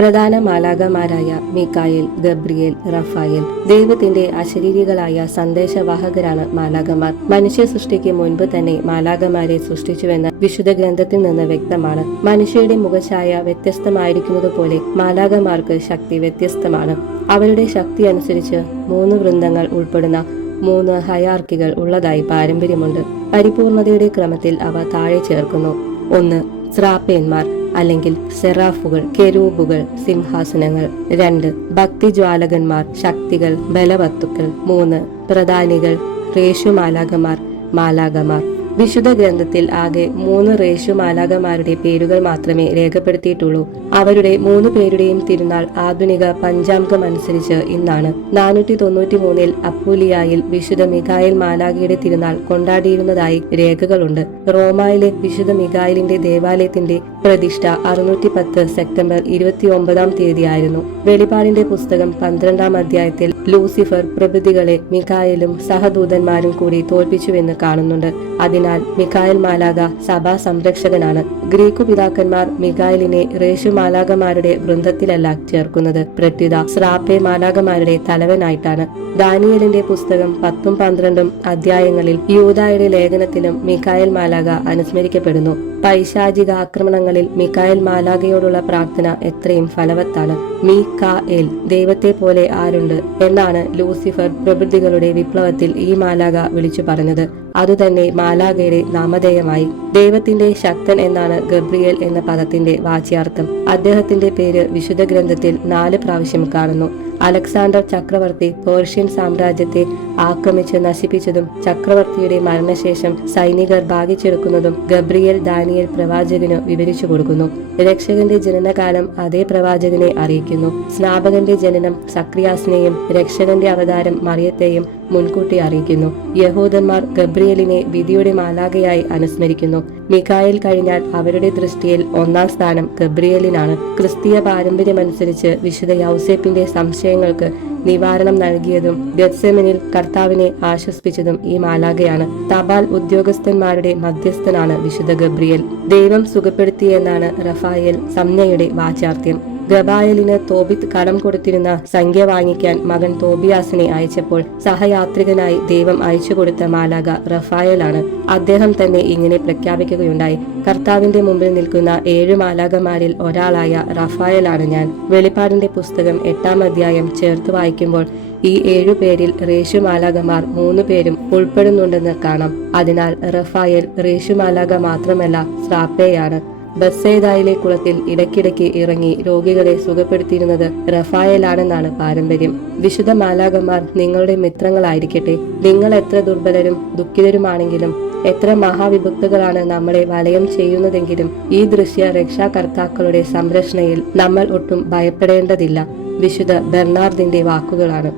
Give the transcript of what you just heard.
പ്രധാന മാലാഖമാരായ മിക്കായേൽ, Gabriel, Raphael ദൈവത്തിന്റെ അശരീരികളായ സന്ദേശവാഹകരാണ് മാലാഖമാർ. മനുഷ്യ സൃഷ്ടിക്ക് മുൻപ് തന്നെ മാലാഖമാരെ സൃഷ്ടിച്ചുവെന്ന് വിശുദ്ധ ഗ്രന്ഥത്തിൽ നിന്ന് വ്യക്തമാണ്. മനുഷ്യരുടെ മുഖഛായ വ്യത്യസ്തമായിരിക്കുന്നതുപോലെ മാലാഖമാർക്ക് ശക്തി വ്യത്യസ്തമാണ്. അവരുടെ ശക്തി അനുസരിച്ച് 3 വൃന്ദങ്ങൾ ഉൾപ്പെടുന്ന 3 ഹയാർക്കികൾ ഉള്ളതായി പാരമ്പര്യമുണ്ട്. പരിപൂർണതയുടെ ക്രമത്തിൽ അവ താഴെ ചേർക്കുന്നു. 1. സ്രാപ്പേന്മാർ അല്ലെങ്കിൽ സെറാഫുകൾ, കെരൂബുകൾ, സിംഹാസനങ്ങൾ. 2. ഭക്തിജ്വാലകന്മാർ, ശക്തികൾ, ബലവത്തുക്കൾ. 3. പ്രധാനികൾ, റേഷുമാലാഖമാർ, മാലാഖമാർ. വിശുദ്ധ ഗ്രന്ഥത്തിൽ ആകെ 3 റേഷുമാലാഖമാരുടെ പേരുകൾ മാത്രമേ രേഖപ്പെടുത്തിയിട്ടുള്ളൂ. അവരുടെ 3 പേരുടെയും തിരുനാൾ ആധുനിക പഞ്ചാംഗം അനുസരിച്ച് ഇന്നാണ്. 493 അപ്പൂലിയായിൽ വിശുദ്ധ മിഖായേൽ മാലാഖയുടെ തിരുനാൾ കൊണ്ടാടിയിരുന്നതായി രേഖകളുണ്ട്. റോമായിലെ വിശുദ്ധ മിഖായേലിന്റെ ദേവാലയത്തിന്റെ പ്രതിഷ്ഠ 610 സെപ്റ്റംബർ 29 തീയതിയായിരുന്നു. വെളിപാടിന്റെ പുസ്തകം 12-ാം അധ്യായത്തിൽ ലൂസിഫർ പ്രഭൃതികളെ മിഖായേലും സഹദൂതന്മാരും കൂടി തോൽപ്പിച്ചുവെന്ന് കാണുന്നുണ്ട്. അതിനാൽ മിഖായേൽ മാലാഖ സഭാ സംരക്ഷകനാണ്. ഗ്രീക്കു പിതാക്കന്മാർ മിഖായേലിനെ റേഷുമാലാഖമാരുടെ വൃന്ദത്തിലല്ല ചേർക്കുന്നത്, പ്രത്യുത സ്രാപ്പെ മാലാഖമാരുടെ തലവനായിട്ടാണ്. ദാനിയേലിന്റെ പുസ്തകം 10-ഉം 12-ഉം അധ്യായങ്ങളിൽ യൂദായുടെ ലേഖനത്തിലും മിഖായേൽ മാലാഖ അനുസ്മരിക്കപ്പെടുന്നു. പൈശാചിക ആക്രമണങ്ങളിൽ മിഖായേൽ മാലാഖയോടുള്ള പ്രാർത്ഥന എത്രയും ഫലവത്താണ്. മിഖായേൽ, ദൈവത്തെ പോലെ ആരുണ്ട് എന്നാണ് ലൂസിഫർ പ്രഭൃതികളുടെ വിപ്ലവത്തിൽ ഈ മാലാഖ വിളിച്ചു പറഞ്ഞത്. അതുതന്നെ മാലാഖയുടെ നാമധേയമായി. ദൈവത്തിന്റെ ശക്തൻ എന്നാണ് ഗബ്രിയേൽ എന്ന പദത്തിന്റെ വാച്യാർത്ഥം. അദ്ദേഹത്തിന്റെ പേര് വിശുദ്ധ ഗ്രന്ഥത്തിൽ 4 പ്രാവശ്യം കാണുന്നു. അലക്സാണ്ടർ ചക്രവർത്തി പേർഷ്യൻ സാമ്രാജ്യത്തെ ആക്രമിച്ച് നശിപ്പിച്ചതും ചക്രവർത്തിയുടെ മരണശേഷം സൈനികർ ഭാഗിച്ചെടുക്കുന്നതും ഗബ്രിയേൽ ദാനിയേൽ പ്രവാചകന് വിവരിച്ചു കൊടുക്കുന്നു. രക്ഷകന്റെ ജനനകാലം അതേ പ്രവാചകനെ അറിയിക്കുന്നു. സ്നാപകന്റെ ജനനം സക്രിയാസിനെയും രക്ഷകന്റെ അവതാരം മറിയത്തെയും മുൻകൂട്ടി അറിയിക്കുന്നു. യഹൂദന്മാർ ഗബ്രിയേലിനെ വിധിയുടെ മാലാഖയായി അനുസ്മരിക്കുന്നു. മിഖായേൽ കഴിഞ്ഞാൽ അവരുടെ ദൃഷ്ടിയിൽ 1-ാം സ്ഥാനം ഗബ്രിയേലിനാണ്. ക്രിസ്തീയ പാരമ്പര്യമനുസരിച്ച് വിശുദ്ധ യൗസേപ്പിന്റെ സംശയങ്ങൾക്ക് നിവാരണം നൽകിയതും ഗത്സെമനിൽ കർത്താവിനെ ആശ്വസിപ്പിച്ചതും ഈ മാലാഖയാണ്. തപാൽ ഉദ്യോഗസ്ഥന്മാരുടെ മധ്യസ്ഥനാണ് വിശുദ്ധ ഗബ്രിയേൽ. ദൈവം സുഖപ്പെടുത്തിയെന്നാണ് റഫായേൽ സംജ്ഞയുടെ വാച്യാർത്ഥ്യം. ഗബായലിന് തോബിത്ത് കടം കൊടുത്തിരുന്ന സംഖ്യ വാങ്ങിക്കാൻ മകൻ തോബിയാസിനെ അയച്ചപ്പോൾ സഹയാത്രികനായി ദൈവം അയച്ചു കൊടുത്ത മാലാഖ റഫായേലാണ്. അദ്ദേഹം തന്നെ ഇങ്ങനെ പ്രഖ്യാപിക്കുകയുണ്ടായി: കർത്താവിന്റെ മുമ്പിൽ നിൽക്കുന്ന 7 മാലാഖമാരിൽ ഒരാളായ റഫായേലാണ് ഞാൻ. വെളിപ്പാടിന്റെ പുസ്തകം 8-ാം അധ്യായം ചേർത്ത് വായിക്കുമ്പോൾ ഈ 7 പേരിൽ റേഷുമാലാഖമാർ 3 പേരും ഉൾപ്പെടുന്നുണ്ടെന്ന് കാണാം. അതിനാൽ റഫായേൽ റേഷുമാലാഖ മാത്രമല്ല, സ്രാപ്പേയാണ്. ബത്സേദായിലെ കുളത്തിൽ ഇടയ്ക്കിടയ്ക്ക് ഇറങ്ങി രോഗികളെ സുഖപ്പെടുത്തിയിരുന്നത് റഫായേലാണെന്നാണ് പാരമ്പര്യം. വിശുദ്ധ മാലാഖമാർ നിങ്ങളുടെ മിത്രങ്ങളായിരിക്കട്ടെ. നിങ്ങൾ എത്ര ദുർബലരും ദുഃഖിതരുമാണെങ്കിലും, എത്ര മഹാവിഭക്തകളാണ് നമ്മളെ വലയം ചെയ്യുന്നതെങ്കിലും, ഈ ദൃശ്യ രക്ഷാകർത്താക്കളുടെ സംരക്ഷണയിൽ നമ്മൾ ഒട്ടും ഭയപ്പെടേണ്ടതില്ല. വിശുദ്ധ ബെർണാർദിന്റെ വാക്കുകളാണ്.